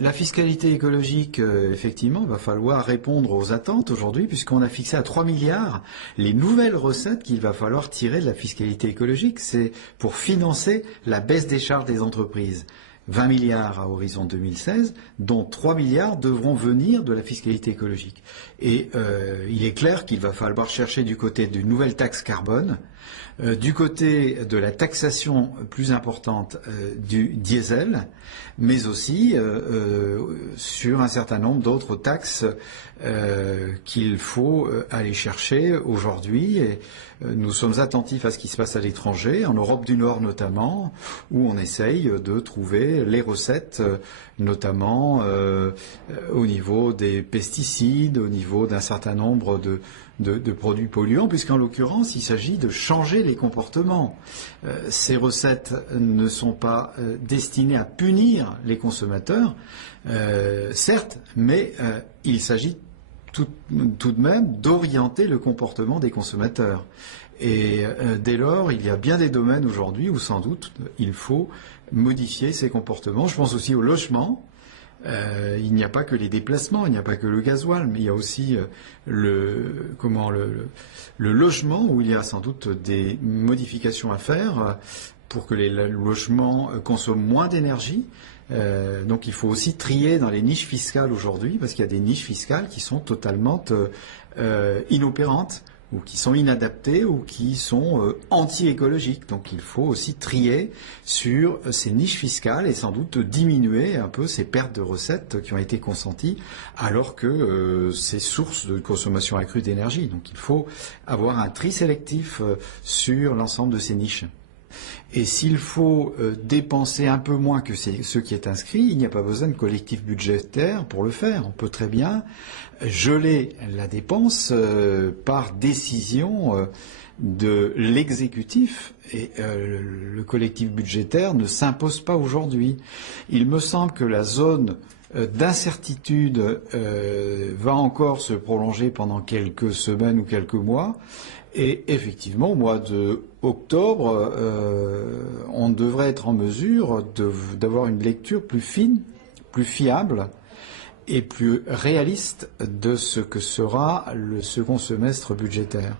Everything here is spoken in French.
la fiscalité écologique, effectivement, il va falloir répondre aux attentes aujourd'hui, puisqu'on a fixé à 3 milliards les nouvelles recettes qu'il va falloir tirer de la fiscalité écologique. C'est pour financer la baisse des charges des entreprises. 20 milliards à horizon 2016, dont 3 milliards devront venir de la fiscalité écologique. Et il est clair qu'il va falloir chercher du côté d'une nouvelle taxe carbone, du côté de la taxation plus importante du diesel, mais aussi sur un certain nombre d'autres taxes qu'il faut aller chercher aujourd'hui. Et nous sommes attentifs à ce qui se passe à l'étranger, en Europe du Nord notamment, où on essaye de trouver les recettes, notamment au niveau des pesticides, au niveau d'un certain nombre de produits polluants, puisqu'en l'occurrence, il s'agit de changer les comportements. Ces recettes ne sont pas destinées à punir les consommateurs, certes, mais il s'agit tout de même d'orienter le comportement des consommateurs. Et dès lors, il y a bien des domaines aujourd'hui où sans doute il faut modifier ces comportements. Je pense aussi au logement. Il n'y a pas que les déplacements, il n'y a pas que le gasoil, mais il y a aussi le logement où il y a sans doute des modifications à faire pour que les logements consomment moins d'énergie. Donc il faut aussi trier dans les niches fiscales aujourd'hui, parce qu'il y a des niches fiscales qui sont totalement inopérantes, ou qui sont inadaptées, ou qui sont anti-écologiques. Donc il faut aussi trier sur ces niches fiscales et sans doute diminuer un peu ces pertes de recettes qui ont été consenties, alors que c'est source de consommation accrue d'énergie. Donc il faut avoir un tri sélectif sur l'ensemble de ces niches. Et s'il faut dépenser un peu moins que ce qui est inscrit, il n'y a pas besoin de collectif budgétaire pour le faire. On peut très bien geler la dépense par décision de l'exécutif. Et le collectif budgétaire ne s'impose pas aujourd'hui. Il me semble que la zone d'incertitude va encore se prolonger pendant quelques semaines ou quelques mois. Et effectivement, au mois d'octobre, on devrait être en mesure d'avoir une lecture plus fine, plus fiable et plus réaliste de ce que sera le second semestre budgétaire.